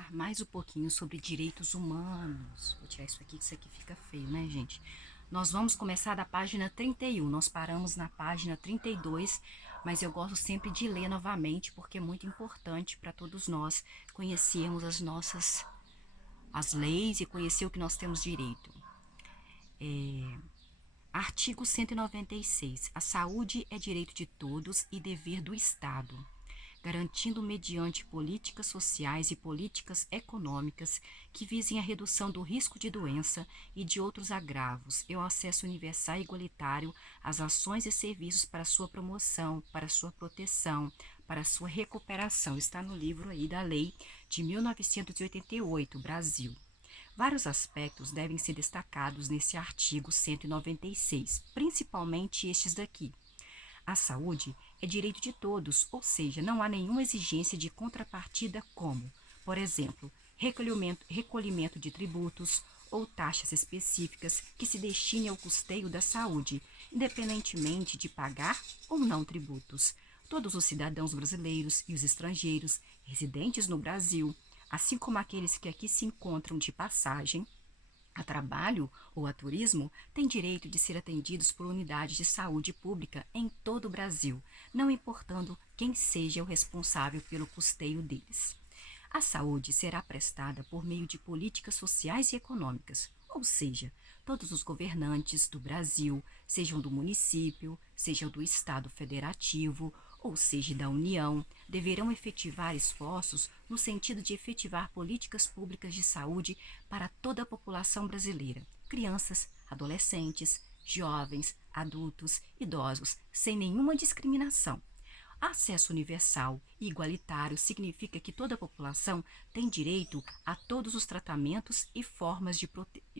falar mais um pouquinho sobre direitos humanos. Vou tirar isso aqui, que isso aqui fica feio, né, gente? Nós vamos começar da página 31. Nós paramos na página 32, mas eu gosto sempre de ler novamente, porque é muito importante para todos nós conhecermos as leis e conhecer o que nós temos direito. Artigo 196. A saúde é direito de todos e dever do Estado, garantindo mediante políticas sociais e políticas econômicas que visem a redução do risco de doença e de outros agravos e o acesso universal e igualitário às ações e serviços para sua promoção, para sua proteção, para sua recuperação. Está no livro aí da Lei de 1988, Brasil. Vários aspectos devem ser destacados nesse artigo 196, principalmente estes daqui. A saúde é direito de todos, ou seja, não há nenhuma exigência de contrapartida como, por exemplo, recolhimento de tributos ou taxas específicas que se destinem ao custeio da saúde, independentemente de pagar ou não tributos. Todos os cidadãos brasileiros e os estrangeiros residentes no Brasil, assim como aqueles que aqui se encontram de passagem, a trabalho ou a turismo, têm direito de ser atendidos por unidades de saúde pública em todo o Brasil, não importando quem seja o responsável pelo custeio deles. A saúde será prestada por meio de políticas sociais e econômicas, ou seja, todos os governantes do Brasil, sejam do município, sejam do Estado federativo, ou seja, da União, deverão efetivar esforços no sentido de efetivar políticas públicas de saúde para toda a população brasileira, crianças, adolescentes, jovens, adultos, idosos, sem nenhuma discriminação. Acesso universal e igualitário significa que toda a população tem direito a todos os tratamentos e formas de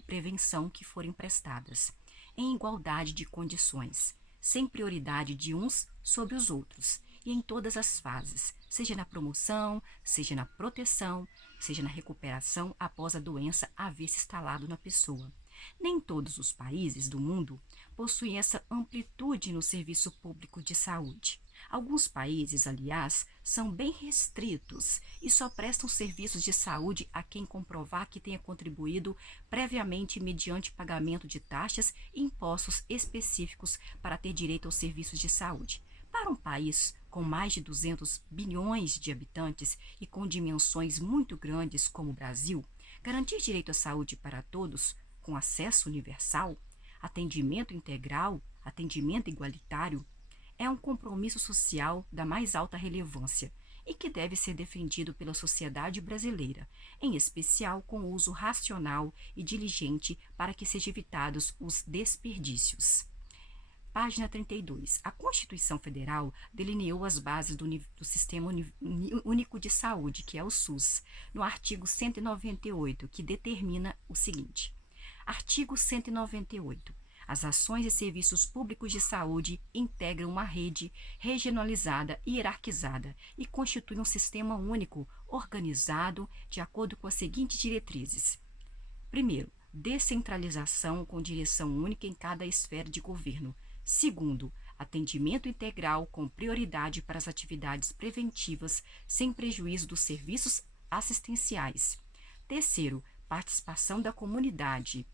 prevenção que forem prestadas, em igualdade de condições, sem prioridade de uns sobre os outros, e em todas as fases, seja na promoção, seja na proteção, seja na recuperação após a doença haver se instalado na pessoa. Nem todos os países do mundo possuem essa amplitude no serviço público de saúde. Alguns países, aliás, são bem restritos e só prestam serviços de saúde a quem comprovar que tenha contribuído previamente mediante pagamento de taxas e impostos específicos para ter direito aos serviços de saúde. Para um país com mais de 200 bilhões de habitantes e com dimensões muito grandes como o Brasil, garantir direito à saúde para todos, com acesso universal, atendimento integral, atendimento igualitário, é um compromisso social da mais alta relevância e que deve ser defendido pela sociedade brasileira, em especial com o uso racional e diligente para que sejam evitados os desperdícios. Página 32. A Constituição Federal delineou as bases do Sistema Único de Saúde, que é o SUS, no artigo 198, que determina o seguinte. Artigo 198. As ações e serviços públicos de saúde integram uma rede regionalizada e hierarquizada e constituem um sistema único, organizado de acordo com as seguintes diretrizes. Primeiro, descentralização com direção única em cada esfera de governo. Segundo, atendimento integral com prioridade para as atividades preventivas, sem prejuízo dos serviços assistenciais. Terceiro, participação da comunidade.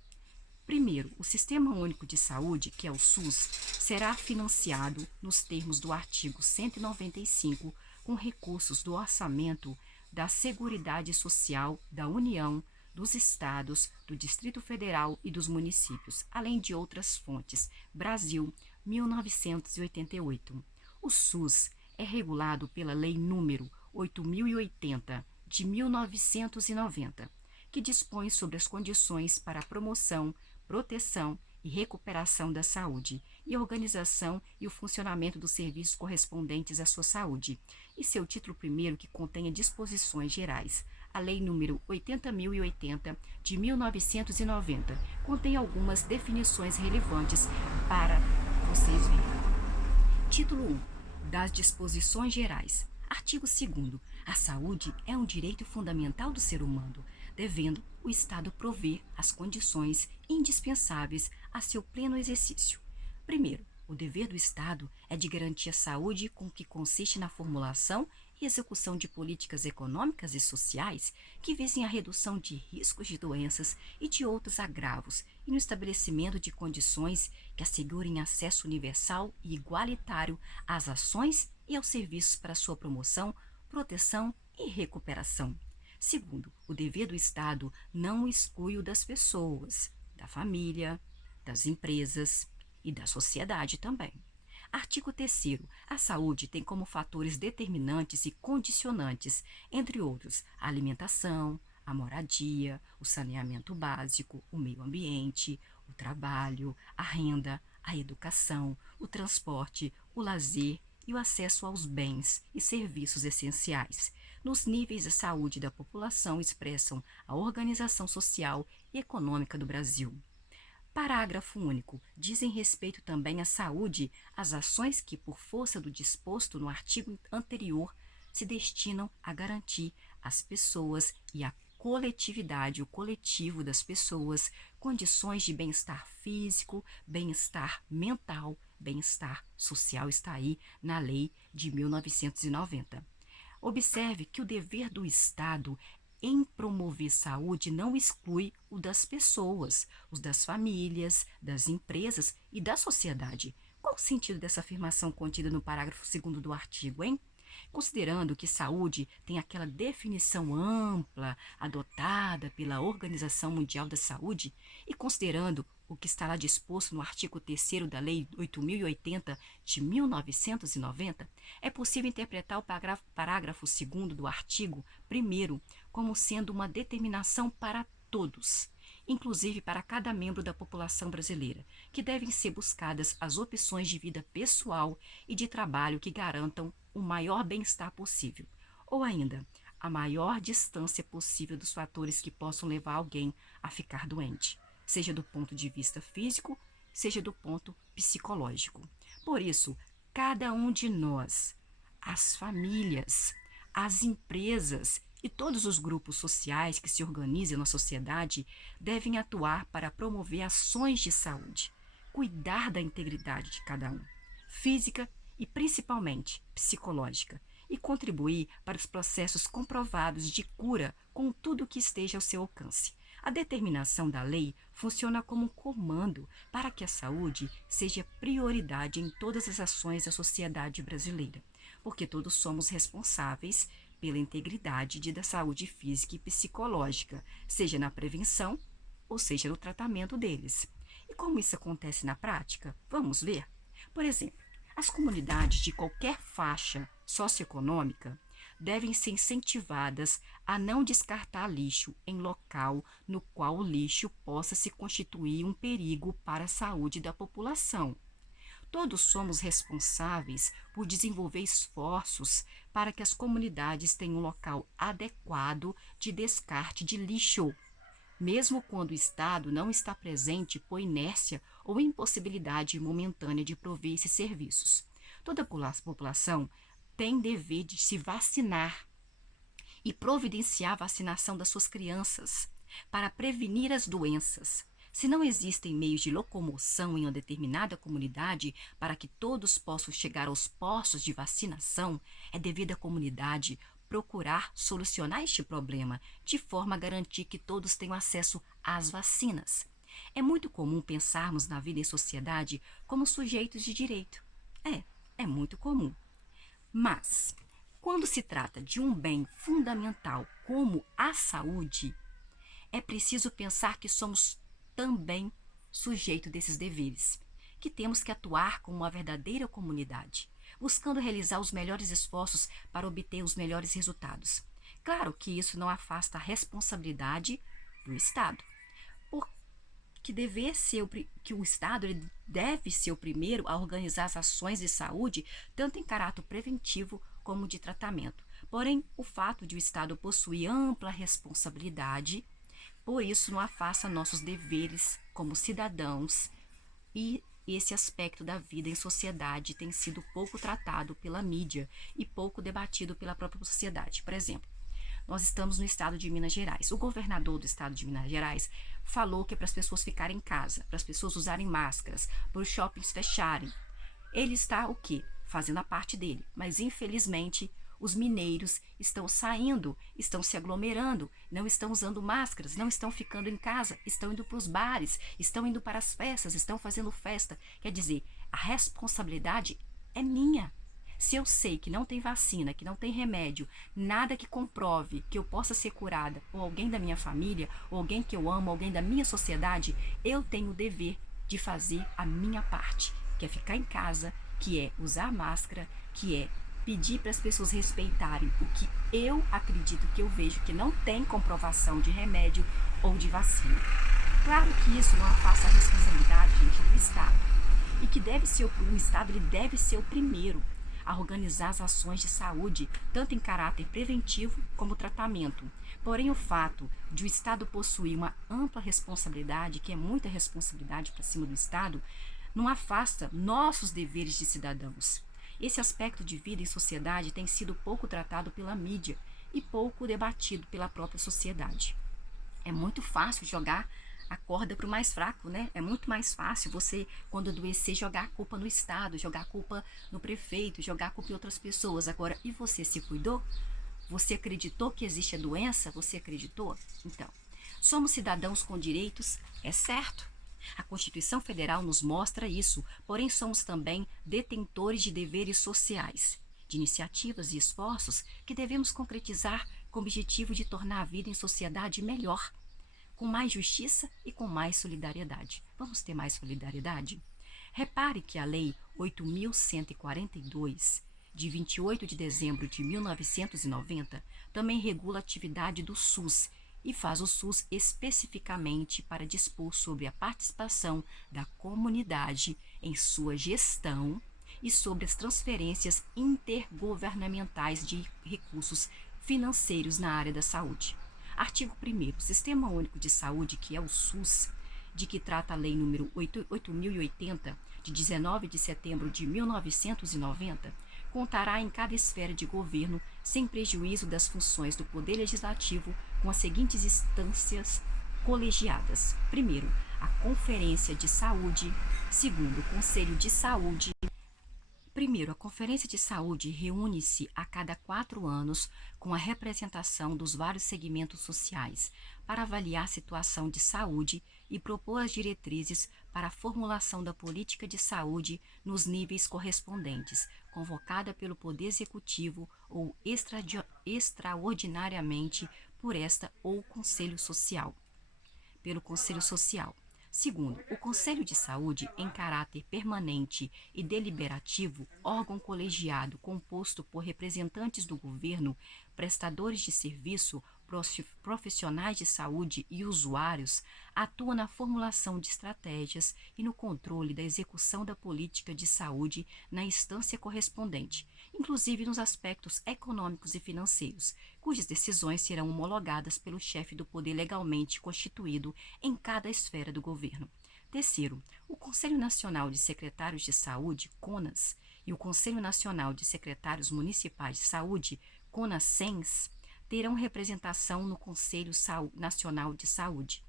Primeiro, o Sistema Único de Saúde, que é o SUS, será financiado nos termos do artigo 195 com recursos do orçamento da Seguridade Social da União, dos Estados, do Distrito Federal e dos municípios, além de outras fontes. Brasil, 1988. O SUS é regulado pela Lei nº 8.080, de 1990, que dispõe sobre as condições para a promoção, proteção e recuperação da saúde, e a organização e o funcionamento dos serviços correspondentes à sua saúde, e seu título primeiro que contém disposições gerais. A Lei nº 80.080, de 1990, contém algumas definições relevantes para vocês verem. Título 1. Das disposições gerais. Artigo 2º. A saúde é um direito fundamental do ser humano, devendo o Estado prover as condições indispensáveis a seu pleno exercício. Primeiro, o dever do Estado é de garantir a saúde com que consiste na formulação e execução de políticas econômicas e sociais que visem a redução de riscos de doenças e de outros agravos e no estabelecimento de condições que assegurem acesso universal e igualitário às ações e aos serviços para sua promoção, proteção e recuperação. Segundo, o dever do Estado não exclui o das pessoas, da família, das empresas e da sociedade também. Artigo 3º. A saúde tem como fatores determinantes e condicionantes, entre outros, a alimentação, a moradia, o saneamento básico, o meio ambiente, o trabalho, a renda, a educação, o transporte, o lazer e o acesso aos bens e serviços essenciais. Nos níveis de saúde da população expressam a organização social e econômica do Brasil. Parágrafo único. Dizem respeito também à saúde as ações que, por força do disposto no artigo anterior, se destinam a garantir às pessoas e à coletividade, o coletivo das pessoas, condições de bem-estar físico, bem-estar mental, bem-estar social, está aí na Lei de 1990. Observe que o dever do Estado em promover saúde não exclui o das pessoas, os das famílias, das empresas e da sociedade. Qual o sentido dessa afirmação contida no parágrafo 2º do artigo, hein? Considerando que saúde tem aquela definição ampla adotada pela Organização Mundial da Saúde e considerando o que está lá disposto no artigo 3º da Lei 8.080 de 1990, é possível interpretar o parágrafo 2º do artigo 1º como sendo uma determinação para todos, inclusive para cada membro da população brasileira, que devem ser buscadas as opções de vida pessoal e de trabalho que garantam o maior bem-estar possível, ou ainda, a maior distância possível dos fatores que possam levar alguém a ficar doente, seja do ponto de vista físico, seja do ponto psicológico. Por isso, cada um de nós, as famílias, as empresas e todos os grupos sociais que se organizam na sociedade devem atuar para promover ações de saúde, cuidar da integridade de cada um, física e principalmente psicológica, e contribuir para os processos comprovados de cura com tudo que esteja ao seu alcance. A determinação da lei funciona como um comando para que a saúde seja prioridade em todas as ações da sociedade brasileira, porque todos somos responsáveis pela integridade da saúde física e psicológica, seja na prevenção ou seja no tratamento deles. E como isso acontece na prática? Vamos ver? Por exemplo, as comunidades de qualquer faixa socioeconômica devem ser incentivadas a não descartar lixo em local no qual o lixo possa se constituir um perigo para a saúde da população. Todos somos responsáveis por desenvolver esforços para que as comunidades tenham um local adequado de descarte de lixo, mesmo quando o Estado não está presente por inércia ou impossibilidade momentânea de prover esses serviços. Toda a população tem dever de se vacinar e providenciar a vacinação das suas crianças para prevenir as doenças. Se não existem meios de locomoção em uma determinada comunidade para que todos possam chegar aos postos de vacinação, é dever da comunidade procurar solucionar este problema de forma a garantir que todos tenham acesso às vacinas. É muito comum pensarmos na vida em sociedade como sujeitos de direito. É muito comum. Mas, quando se trata de um bem fundamental como a saúde, é preciso pensar que somos também sujeitos desses deveres, que temos que atuar como uma verdadeira comunidade, buscando realizar os melhores esforços para obter os melhores resultados. Claro que isso não afasta a responsabilidade do Estado, porque que o Estado ele deve ser o primeiro a organizar as ações de saúde, tanto em caráter preventivo como de tratamento. Porém, o fato de o Estado possuir ampla responsabilidade, por isso não afasta nossos deveres como cidadãos, e esse aspecto da vida em sociedade tem sido pouco tratado pela mídia e pouco debatido pela própria sociedade. Por exemplo, nós estamos no estado de Minas Gerais. O governador do estado de Minas Gerais falou que é para as pessoas ficarem em casa, para as pessoas usarem máscaras, para os shoppings fecharem. Ele está o quê? Fazendo a parte dele. Mas, infelizmente, Os mineiros estão saindo, estão se aglomerando, não estão usando máscaras, não estão ficando em casa, estão indo para os bares, estão indo para as festas, estão fazendo festa. Quer dizer, a responsabilidade é minha. Se eu sei que não tem vacina, que não tem remédio, nada que comprove que eu possa ser curada, ou alguém da minha família, ou alguém que eu amo, alguém da minha sociedade, eu tenho o dever de fazer a minha parte, que é ficar em casa, que é usar máscara, que é pedir para as pessoas respeitarem o que eu acredito, que eu vejo que não tem comprovação de remédio ou de vacina. Claro que isso não afasta a responsabilidade, gente, do Estado. E que deve ser o Estado, ele deve ser o primeiro a organizar as ações de saúde, tanto em caráter preventivo como tratamento. Porém, o fato de o Estado possuir uma ampla responsabilidade, que é muita responsabilidade para cima do Estado, não afasta nossos deveres de cidadãos. Esse aspecto de vida em sociedade tem sido pouco tratado pela mídia e pouco debatido pela própria sociedade. É muito fácil jogar a corda para o mais fraco, né? É muito mais fácil você, quando adoecer, jogar a culpa no Estado, jogar a culpa no prefeito, jogar a culpa em outras pessoas. Agora, e você se cuidou? Você acreditou que existe a doença? Você acreditou? Então, somos cidadãos com direitos, é certo. A Constituição Federal nos mostra isso, porém somos também detentores de deveres sociais, de iniciativas e esforços que devemos concretizar com o objetivo de tornar a vida em sociedade melhor, com mais justiça e com mais solidariedade. Vamos ter mais solidariedade? Repare que a Lei 8.142, de 28 de dezembro de 1990, também regula a atividade do SUS e faz o SUS especificamente para dispor sobre a participação da comunidade em sua gestão e sobre as transferências intergovernamentais de recursos financeiros na área da saúde. Artigo 1º. Sistema Único de Saúde, que é o SUS, de que trata a Lei nº 8.080, de 19 de setembro de 1990, contará em cada esfera de governo, sem prejuízo das funções do Poder Legislativo, com as seguintes instâncias colegiadas. Primeiro, a Conferência de Saúde. Segundo, o Conselho de Saúde. Primeiro, a Conferência de Saúde reúne-se a cada 4 anos com a representação dos vários segmentos sociais para avaliar a situação de saúde e propor as diretrizes para a formulação da política de saúde nos níveis correspondentes, convocada pelo Poder Executivo ou extraordinariamente por esta ou Conselho Social. Pelo Conselho Social. Segundo, o Conselho de Saúde, em caráter permanente e deliberativo, órgão colegiado composto por representantes do governo, prestadores de serviço, profissionais de saúde e usuários, atua na formulação de estratégias e no controle da execução da política de saúde na instância correspondente, inclusive nos aspectos econômicos e financeiros, cujas decisões serão homologadas pelo chefe do poder legalmente constituído em cada esfera do governo. Terceiro, o Conselho Nacional de Secretários de Saúde, CONAS, e o Conselho Nacional de Secretários Municipais de Saúde, CONASENS, terão representação no Conselho Nacional de Saúde.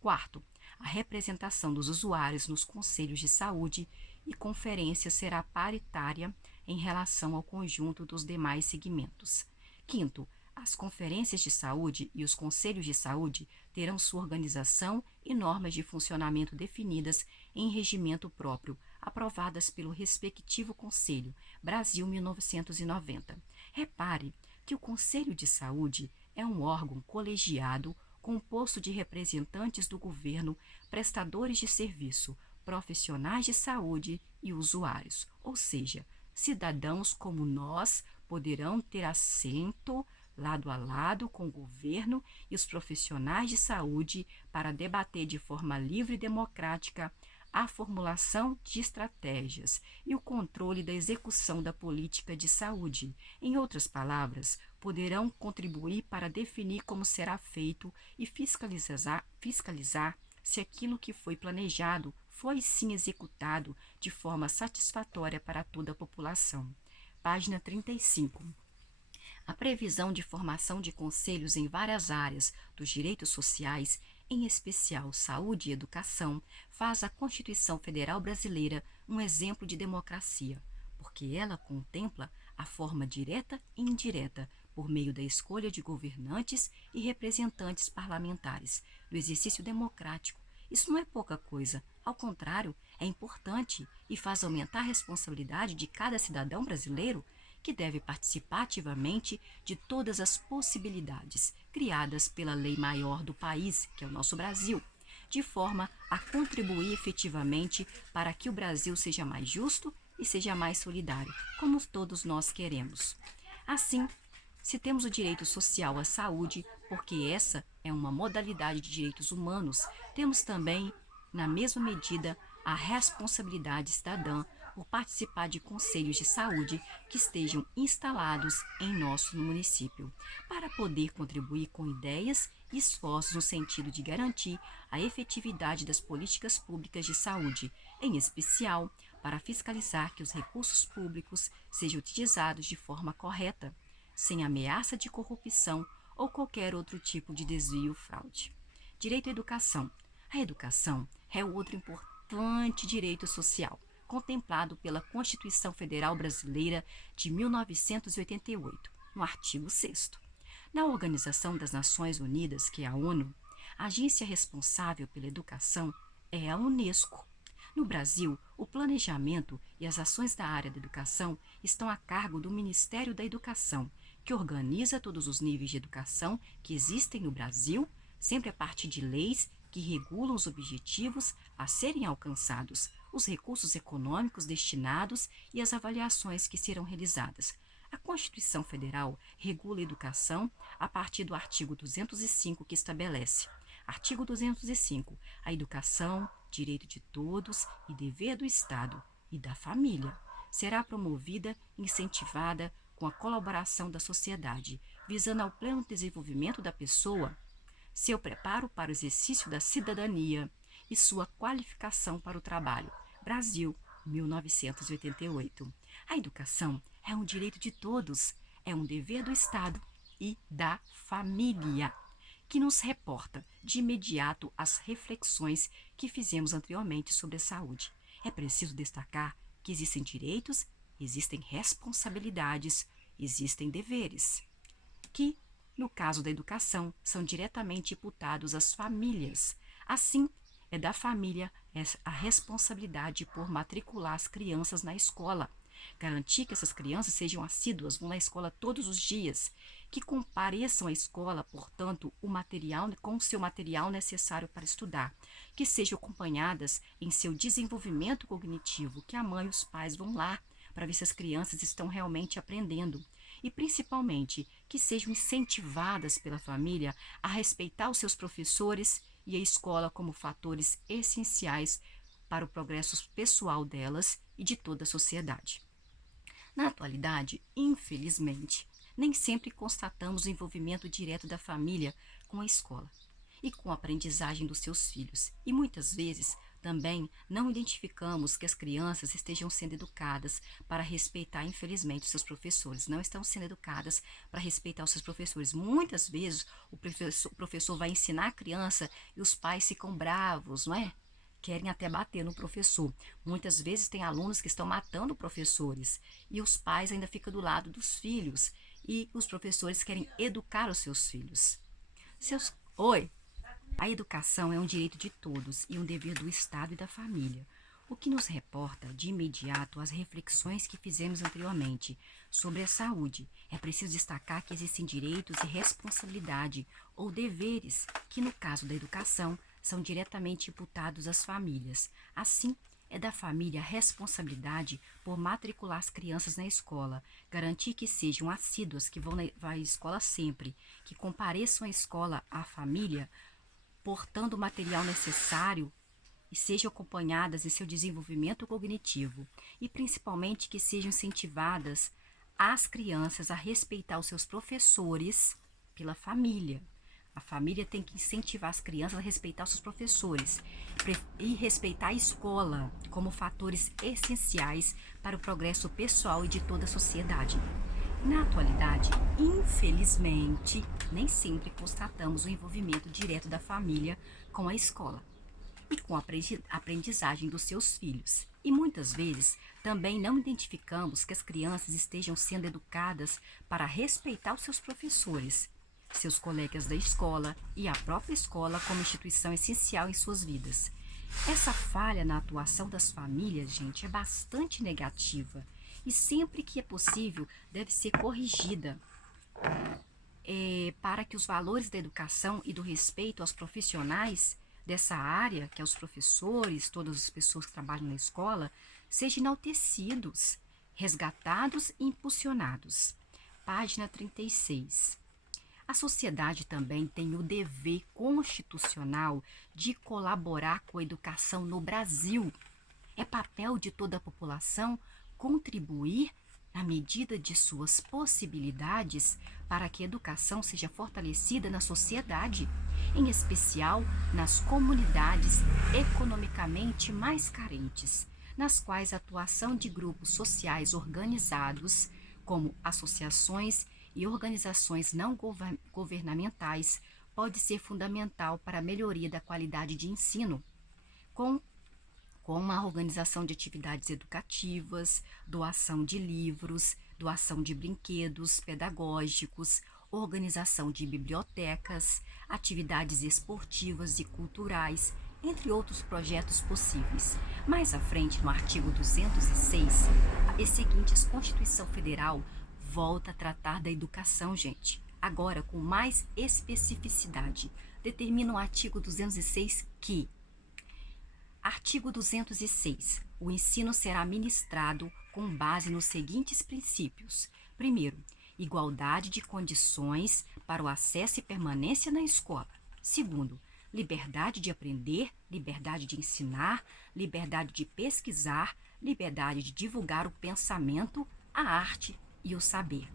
Quarto, a representação dos usuários nos conselhos de saúde e conferência será paritária em relação ao conjunto dos demais segmentos. Quinto, as conferências de saúde e os conselhos de saúde terão sua organização e normas de funcionamento definidas em regimento próprio, aprovadas pelo respectivo Conselho, Brasil 1990. Repare que o Conselho de Saúde é um órgão colegiado composto de representantes do governo, prestadores de serviço, profissionais de saúde e usuários, ou seja, cidadãos como nós poderão ter assento lado a lado com o governo e os profissionais de saúde para debater de forma livre e democrática a formulação de estratégias e o controle da execução da política de saúde. Em outras palavras, poderão contribuir para definir como será feito e fiscalizar se aquilo que foi planejado foi sim executado de forma satisfatória para toda a população. Página 35. A previsão de formação de conselhos em várias áreas dos direitos sociais, em especial saúde e educação, faz a Constituição Federal Brasileira um exemplo de democracia, porque ela contempla a forma direta e indireta, por meio da escolha de governantes e representantes parlamentares, do exercício democrático. Isso não é pouca coisa, ao contrário, é importante e faz aumentar a responsabilidade de cada cidadão brasileiro que deve participar ativamente de todas as possibilidades criadas pela lei maior do país, que é o nosso Brasil, de forma a contribuir efetivamente para que o Brasil seja mais justo e seja mais solidário, como todos nós queremos. Assim, se temos o direito social à saúde, porque essa é uma modalidade de direitos humanos, temos também, na mesma medida, a responsabilidade cidadã por participar de conselhos de saúde que estejam instalados em nosso município, para poder contribuir com ideias e esforços no sentido de garantir a efetividade das políticas públicas de saúde, em especial para fiscalizar que os recursos públicos sejam utilizados de forma correta, sem ameaça de corrupção ou qualquer outro tipo de desvio ou fraude. Direito à educação. A educação é o outro importante direito social, contemplado pela Constituição Federal Brasileira de 1988, no artigo 6º. Na Organização das Nações Unidas, que é a ONU, a agência responsável pela educação é a Unesco. No Brasil, o planejamento e as ações da área da educação estão a cargo do Ministério da Educação, que organiza todos os níveis de educação que existem no Brasil, sempre a partir de leis que regulam os objetivos a serem alcançados, os recursos econômicos destinados e as avaliações que serão realizadas. A Constituição Federal regula a educação a partir do artigo 205, que estabelece: artigo 205. A educação, direito de todos e dever do Estado e da família, será promovida e incentivada com a colaboração da sociedade, visando ao pleno desenvolvimento da pessoa, seu preparo para o exercício da cidadania e sua qualificação para o trabalho. Brasil, 1988. A educação é um direito de todos, é um dever do Estado e da família, que nos reporta de imediato as reflexões que fizemos anteriormente sobre a saúde. É preciso destacar que existem direitos, existem responsabilidades, existem deveres, que, no caso da educação, são diretamente imputados às famílias. Assim, é da família a responsabilidade por matricular as crianças na escola, garantir que essas crianças sejam assíduas, vão na escola todos os dias, que compareçam à escola, portanto, com o seu material necessário para estudar, que sejam acompanhadas em seu desenvolvimento cognitivo, que a mãe e os pais vão lá para ver se as crianças estão realmente aprendendo, e principalmente que sejam incentivadas pela família a respeitar os seus professores e a escola como fatores essenciais para o progresso pessoal delas e de toda a sociedade. Na atualidade, infelizmente, nem sempre constatamos o envolvimento direto da família com a escola e com a aprendizagem dos seus filhos, e muitas vezes também não identificamos que as crianças estejam sendo educadas para respeitar, infelizmente, os seus professores. Não estão sendo educadas para respeitar os seus professores. Muitas vezes o professor vai ensinar a criança e os pais ficam bravos, não é? Querem até bater no professor. Muitas vezes tem alunos que estão matando professores e os pais ainda ficam do lado dos filhos e os professores querem educar os seus filhos. Oi! A educação é um direito de todos e um dever do Estado e da família, o que nos reporta de imediato as reflexões que fizemos anteriormente sobre a saúde. É preciso destacar que existem direitos e responsabilidade ou deveres que, no caso da educação, são diretamente imputados às famílias. Assim, é da família a responsabilidade por matricular as crianças na escola, garantir que sejam assíduas, que vão à escola sempre, que compareçam à escola à família, portando o material necessário e sejam acompanhadas em seu desenvolvimento cognitivo e principalmente que sejam incentivadas as crianças a respeitar os seus professores pela família. A família tem que incentivar as crianças a respeitar os seus professores e respeitar a escola como fatores essenciais para o progresso pessoal e de toda a sociedade. Na atualidade, infelizmente, nem sempre constatamos o envolvimento direto da família com a escola. e com a aprendizagem dos seus filhos. E muitas vezes também não identificamos que as crianças estejam sendo educadas para respeitar os seus professores, seus colegas da escola e a própria escola como instituição essencial em suas vidas. Essa falha na atuação das famílias, gente, é bastante negativa e sempre que é possível deve ser corrigida para que os valores da educação e do respeito aos profissionais dessa área, que é os professores, todas as pessoas que trabalham na escola, sejam enaltecidos, resgatados e impulsionados. Página 36. A sociedade também tem o dever constitucional de colaborar com a educação no Brasil. É papel de toda a população contribuir, na medida de suas possibilidades, para que a educação seja fortalecida na sociedade, em especial nas comunidades economicamente mais carentes, nas quais a atuação de grupos sociais organizados, como associações e organizações não governamentais, pode ser fundamental para a melhoria da qualidade de ensino, com a organização de atividades educativas, doação de livros, doação de brinquedos pedagógicos, organização de bibliotecas, atividades esportivas e culturais, entre outros projetos possíveis. Mais à frente, no artigo 206, a seguinte Constituição Federal volta a tratar da educação, gente. Agora, com mais especificidade, determina o artigo 206 que Artigo 206. O ensino será ministrado com base nos seguintes princípios. Primeiro, igualdade de condições para o acesso e permanência na escola. Segundo, liberdade de aprender, liberdade de ensinar, liberdade de pesquisar, liberdade de divulgar o pensamento, a arte e o saber.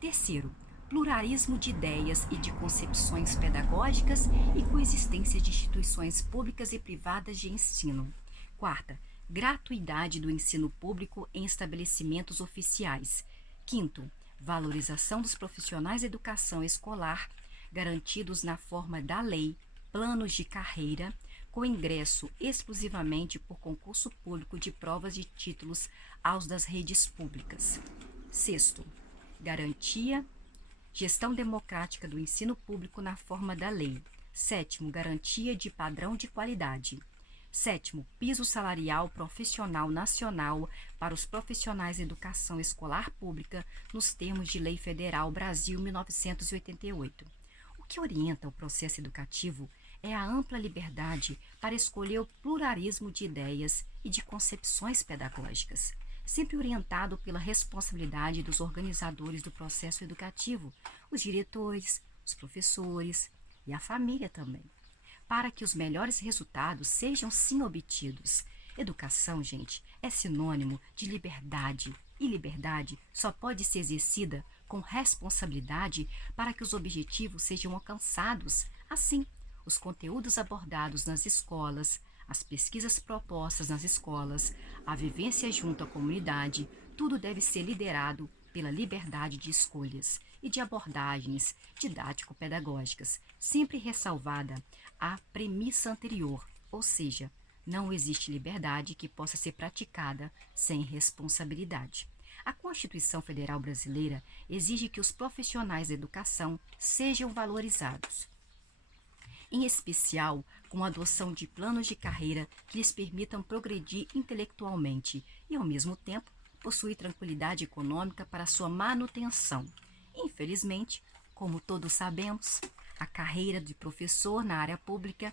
Terceiro, pluralismo de ideias e de concepções pedagógicas e coexistência de instituições públicas e privadas de ensino. Quarta, gratuidade do ensino público em estabelecimentos oficiais. Quinto, valorização dos profissionais da educação escolar, garantidos na forma da lei, planos de carreira, com ingresso exclusivamente por concurso público de provas de títulos aos das redes públicas. Sexto, gestão democrática do ensino público na forma da lei. Sétimo, garantia de padrão de qualidade. Sétimo, piso salarial profissional nacional para os profissionais de educação escolar pública nos termos de Lei Federal Brasil 1988. O que orienta o processo educativo é a ampla liberdade para escolher o pluralismo de ideias e de concepções pedagógicas, sempre orientado pela responsabilidade dos organizadores do processo educativo, os diretores, os professores e a família também, para que os melhores resultados sejam sim obtidos. Educação, gente, é sinônimo de liberdade, e liberdade só pode ser exercida com responsabilidade para que os objetivos sejam alcançados. Assim, os conteúdos abordados nas escolas, as pesquisas propostas nas escolas, a vivência junto à comunidade, tudo deve ser liderado pela liberdade de escolhas e de abordagens didático-pedagógicas, sempre ressalvada a premissa anterior, ou seja, não existe liberdade que possa ser praticada sem responsabilidade. A Constituição Federal Brasileira exige que os profissionais da educação sejam valorizados, em especial com a adoção de planos de carreira que lhes permitam progredir intelectualmente e, ao mesmo tempo, possuir tranquilidade econômica para sua manutenção. Infelizmente, como todos sabemos, a carreira de professor na área pública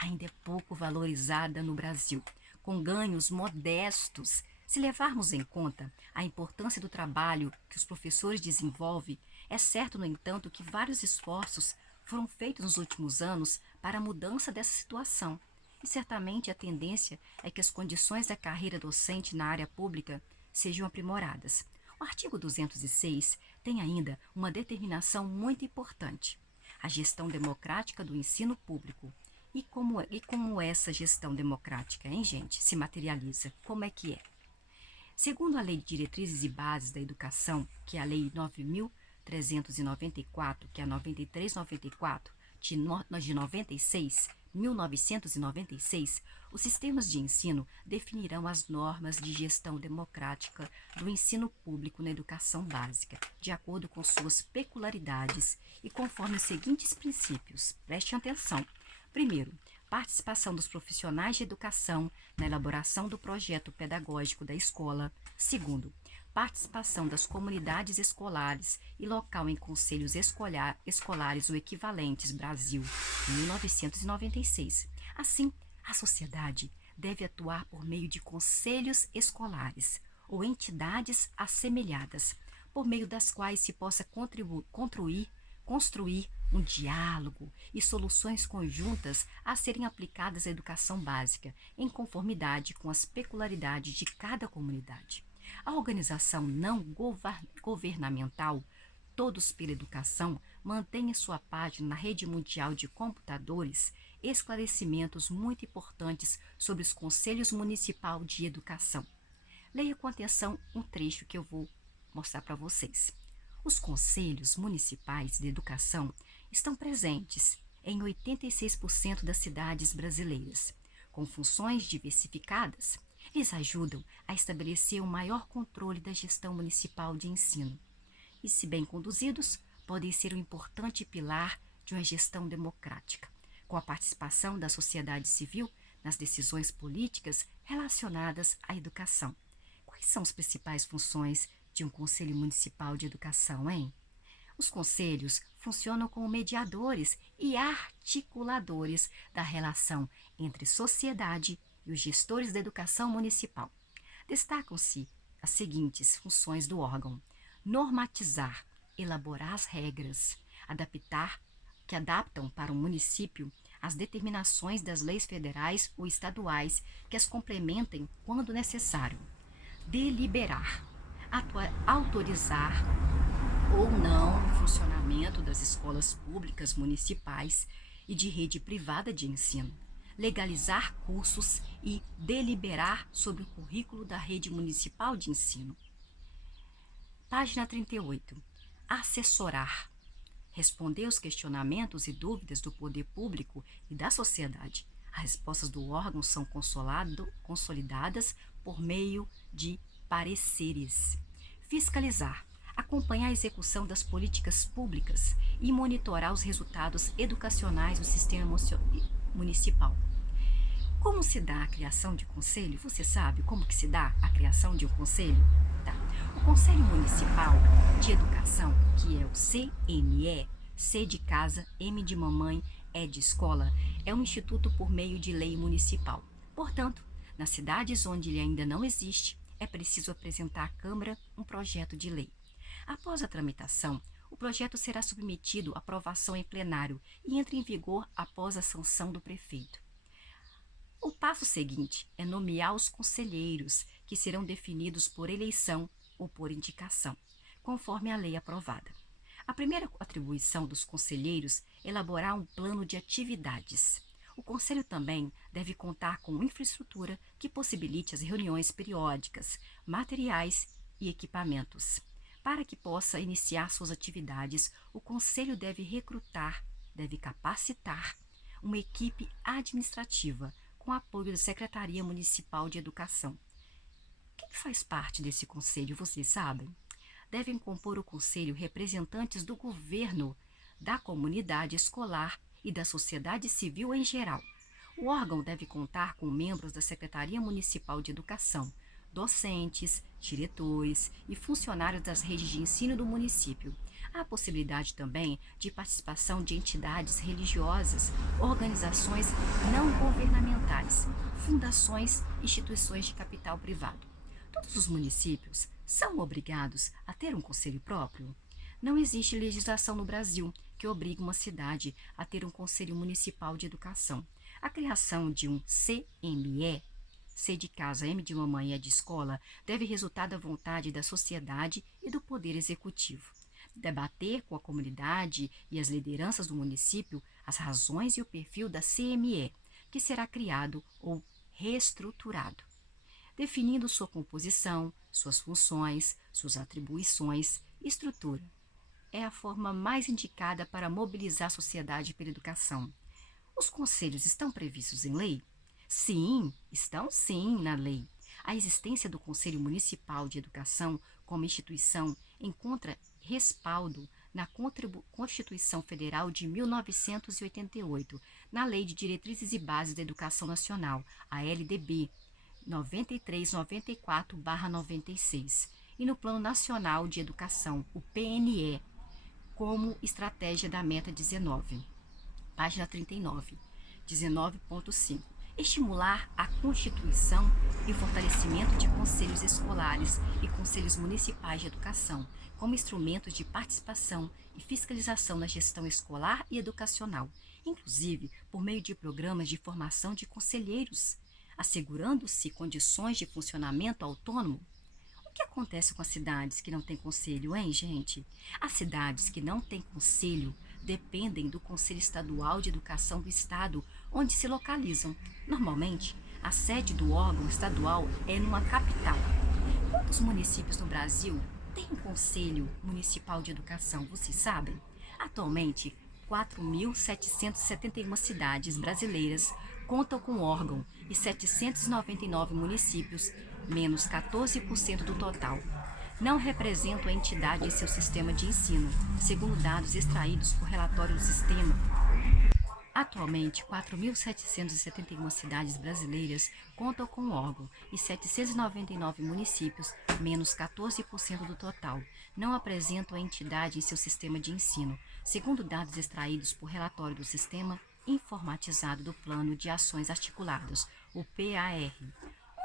ainda é pouco valorizada no Brasil, com ganhos modestos. Se levarmos em conta a importância do trabalho que os professores desenvolvem, é certo, no entanto, que vários esforços foram feitos nos últimos anos para a mudança dessa situação. E certamente a tendência é que as condições da carreira docente na área pública sejam aprimoradas. O artigo 206 tem ainda uma determinação muito importante: a gestão democrática do ensino público. E como essa gestão democrática, hein, gente, se materializa? Como é que é? Segundo a Lei de Diretrizes e Bases da Educação, que é a Lei 9.394, que é a 9394, de 96, 1996, os sistemas de ensino definirão as normas de gestão democrática do ensino público na educação básica, de acordo com suas peculiaridades e conforme os seguintes princípios. Preste atenção. Primeiro, participação dos profissionais de educação na elaboração do projeto pedagógico da escola. Segundo, participação das comunidades escolares e local em conselhos escolares ou equivalentes Brasil, 1996. Assim, a sociedade deve atuar por meio de conselhos escolares ou entidades assemelhadas, por meio das quais se possa construir um diálogo e soluções conjuntas a serem aplicadas à educação básica, em conformidade com as peculiaridades de cada comunidade. A organização não governamental Todos pela Educação mantém em sua página na rede mundial de computadores esclarecimentos muito importantes sobre os Conselhos Municipal de Educação. Leia com atenção um trecho que eu vou mostrar para vocês. Os Conselhos Municipais de Educação estão presentes em 86% das cidades brasileiras, com funções diversificadas. Eles ajudam a estabelecer um maior controle da gestão municipal de ensino. E, se bem conduzidos, podem ser um importante pilar de uma gestão democrática, com a participação da sociedade civil nas decisões políticas relacionadas à educação. Quais são as principais funções de um Conselho Municipal de Educação, hein? Os conselhos funcionam como mediadores e articuladores da relação entre sociedade e os gestores da educação municipal. Destacam-se as seguintes funções do órgão: normatizar, elaborar as regras, que adaptam para o município as determinações das leis federais ou estaduais que as complementem quando necessário, deliberar, autorizar ou não o funcionamento das escolas públicas municipais e de rede privada de ensino, legalizar cursos e deliberar sobre o currículo da rede municipal de ensino. Página 38. Assessorar. Responder aos questionamentos e dúvidas do poder público e da sociedade. As respostas do órgão são consolidadas por meio de pareceres. Fiscalizar. Acompanhar a execução das políticas públicas e monitorar os resultados educacionais do sistema municipal. Como se dá a criação de conselho? Você sabe como que se dá a criação de um conselho? Tá. O Conselho Municipal de Educação, que é o CME, C de casa, M de mamãe, E de escola, é um instituto por meio de lei municipal. Portanto, nas cidades onde ele ainda não existe, é preciso apresentar à Câmara um projeto de lei. Após a tramitação, o projeto será submetido à aprovação em plenário e entra em vigor após a sanção do prefeito. O passo seguinte é nomear os conselheiros, que serão definidos por eleição ou por indicação, conforme a lei aprovada. A primeira atribuição dos conselheiros é elaborar um plano de atividades. O conselho também deve contar com infraestrutura que possibilite as reuniões periódicas, materiais e equipamentos. Para que possa iniciar suas atividades, o conselho deve capacitar uma equipe administrativa com apoio da Secretaria Municipal de Educação. Quem faz parte desse conselho, vocês sabem? Devem compor o conselho representantes do governo, da comunidade escolar e da sociedade civil em geral. O órgão deve contar com membros da Secretaria Municipal de Educação, docentes, diretores e funcionários das redes de ensino do município. Há possibilidade também de participação de entidades religiosas, organizações não governamentais, fundações e instituições de capital privado. Todos os municípios são obrigados a ter um conselho próprio? Não existe legislação no Brasil que obrigue uma cidade a ter um Conselho Municipal de Educação. A criação de um CME, C de casa, M de mamãe e E de escola, deve resultar da vontade da sociedade e do Poder Executivo. Debater com a comunidade e as lideranças do município as razões e o perfil da CME, que será criado ou reestruturado, definindo sua composição, suas funções, suas atribuições e estrutura. É a forma mais indicada para mobilizar a sociedade pela educação. Os conselhos estão previstos em lei? Sim, estão sim na lei. A existência do Conselho Municipal de Educação como instituição encontra respaldo na Constituição Federal de 1988, na Lei de Diretrizes e Bases da Educação Nacional, a LDB 9394/96, e no Plano Nacional de Educação, o PNE, como estratégia da meta 19. Página 39, 19.5. Estimular a constituição e o fortalecimento de conselhos escolares e conselhos municipais de educação, como instrumentos de participação e fiscalização na gestão escolar e educacional, inclusive por meio de programas de formação de conselheiros, assegurando-se condições de funcionamento autônomo. O que acontece com as cidades que não têm conselho, hein, gente? As cidades que não têm conselho dependem do Conselho Estadual de Educação do Estado, onde se localizam. Normalmente, a sede do órgão estadual é numa capital. Quantos municípios no Brasil têm um Conselho Municipal de Educação, vocês sabem? Atualmente, 4.771 cidades brasileiras contam com órgão e 799 municípios, menos 14% do total, não representam a entidade em seu sistema de ensino, segundo dados extraídos por relatório do sistema. Atualmente, 4.771 cidades brasileiras contam com órgão e 799 municípios, menos 14% do total, não apresentam a entidade em seu sistema de ensino, segundo dados extraídos por relatório do Sistema Informatizado do Plano de Ações Articuladas, o PAR.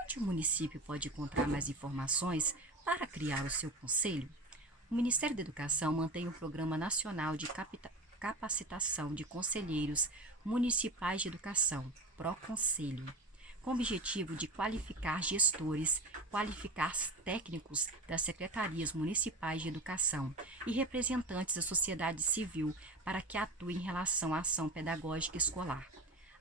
Onde o município pode encontrar mais informações para criar o seu conselho? O Ministério da Educação mantém o Programa Nacional de Capacitação de Conselheiros Municipais de Educação, PROCONSELHO, com o objetivo de qualificar gestores, qualificar técnicos das secretarias municipais de educação e representantes da sociedade civil para que atuem em relação à ação pedagógica escolar.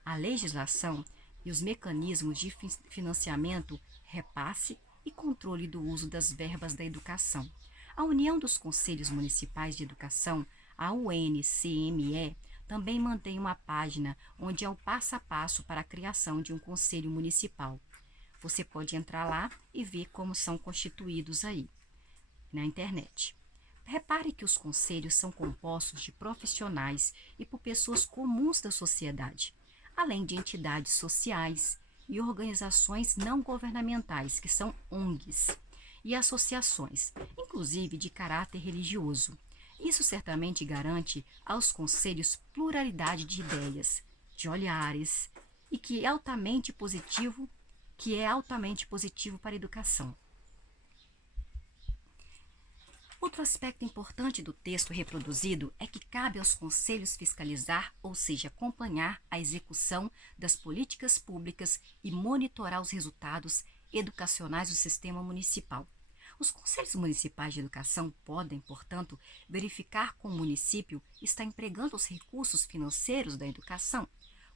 A legislação e os mecanismos de financiamento, repasse e controle do uso das verbas da educação. A União dos Conselhos Municipais de Educação, a UNCME, também mantém uma página onde é o passo a passo para a criação de um conselho municipal. Você pode entrar lá e ver como são constituídos aí, na internet. Repare que os conselhos são compostos de profissionais e por pessoas comuns da sociedade, além de entidades sociais e organizações não governamentais, que são ONGs, e associações, inclusive de caráter religioso. Isso certamente garante aos conselhos pluralidade de ideias, de olhares, e que é altamente positivo para a educação. Outro aspecto importante do texto reproduzido é que cabe aos conselhos fiscalizar, ou seja, acompanhar a execução das políticas públicas e monitorar os resultados educacionais do sistema municipal. Os conselhos municipais de educação podem, portanto, verificar como o município está empregando os recursos financeiros da educação,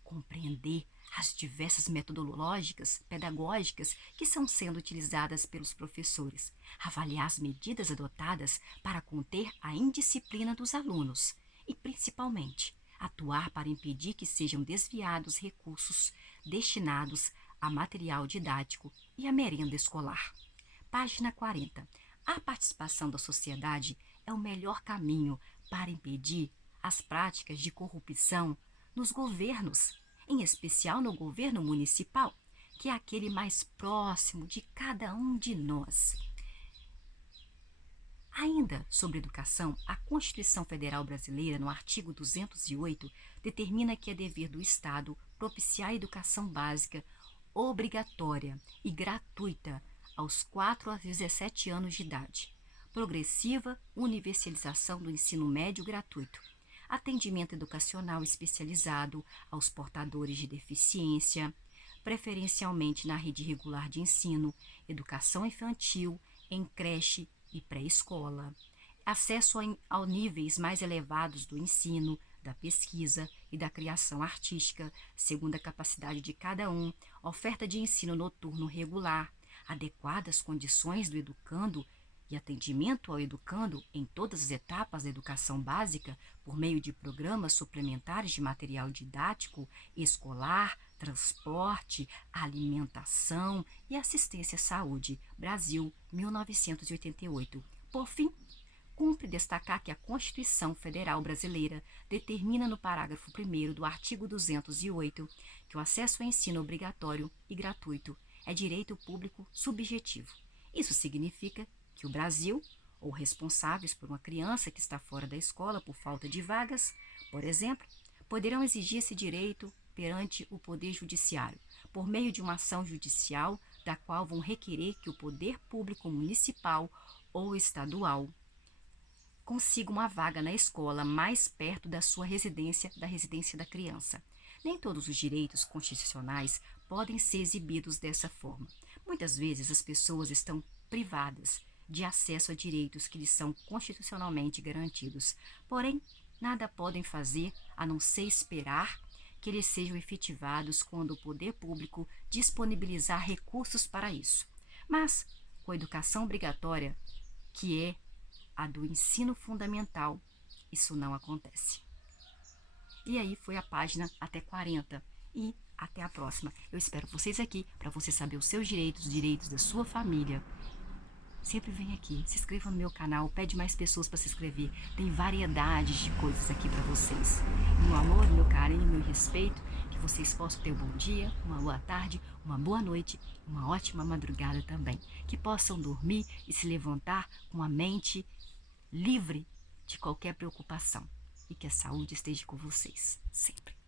compreender as diversas metodológicas pedagógicas que estão sendo utilizadas pelos professores, avaliar as medidas adotadas para conter a indisciplina dos alunos e, principalmente, atuar para impedir que sejam desviados recursos destinados a material didático e a merenda escolar. Página 40. A participação da sociedade é o melhor caminho para impedir as práticas de corrupção nos governos, em especial no governo municipal, que é aquele mais próximo de cada um de nós. Ainda sobre educação, a Constituição Federal Brasileira, no artigo 208, determina que é dever do Estado propiciar a educação básica obrigatória e gratuita aos 4 a 17 anos de idade, progressiva universalização do ensino médio gratuito, atendimento educacional especializado aos portadores de deficiência, preferencialmente na rede regular de ensino, educação infantil, em creche e pré-escola, acesso a níveis mais elevados do ensino, da pesquisa e da criação artística, segundo a capacidade de cada um, oferta de ensino noturno regular, adequadas condições do educando e atendimento ao educando em todas as etapas da educação básica por meio de programas suplementares de material didático, escolar, transporte, alimentação e assistência à saúde. Brasil, 1988. Por fim, cumpre destacar que a Constituição Federal Brasileira determina no parágrafo 1º do artigo 208 que o acesso ao ensino obrigatório e gratuito é direito público subjetivo. Isso significa que o Brasil, ou responsáveis por uma criança que está fora da escola por falta de vagas, por exemplo, poderão exigir esse direito perante o Poder Judiciário, por meio de uma ação judicial da qual vão requerer que o poder público municipal ou estadual consiga uma vaga na escola mais perto da sua residência, da residência da criança. Nem todos os direitos constitucionais podem ser exibidos dessa forma. Muitas vezes as pessoas estão privadas de acesso a direitos que lhes são constitucionalmente garantidos. Porém, nada podem fazer a não ser esperar que eles sejam efetivados quando o poder público disponibilizar recursos para isso. Mas, com a educação obrigatória, que é a do ensino fundamental, isso não acontece. E aí foi a página até 40. E até a próxima. Eu espero vocês aqui para você saber os seus direitos, os direitos da sua família. Sempre vem aqui, se inscreva no meu canal, pede mais pessoas para se inscrever. Tem variedades de coisas aqui para vocês. Meu amor, meu carinho, meu respeito, que vocês possam ter um bom dia, uma boa tarde, uma boa noite, uma ótima madrugada também. Que possam dormir e se levantar com a mente livre de qualquer preocupação. E que a saúde esteja com vocês, sempre.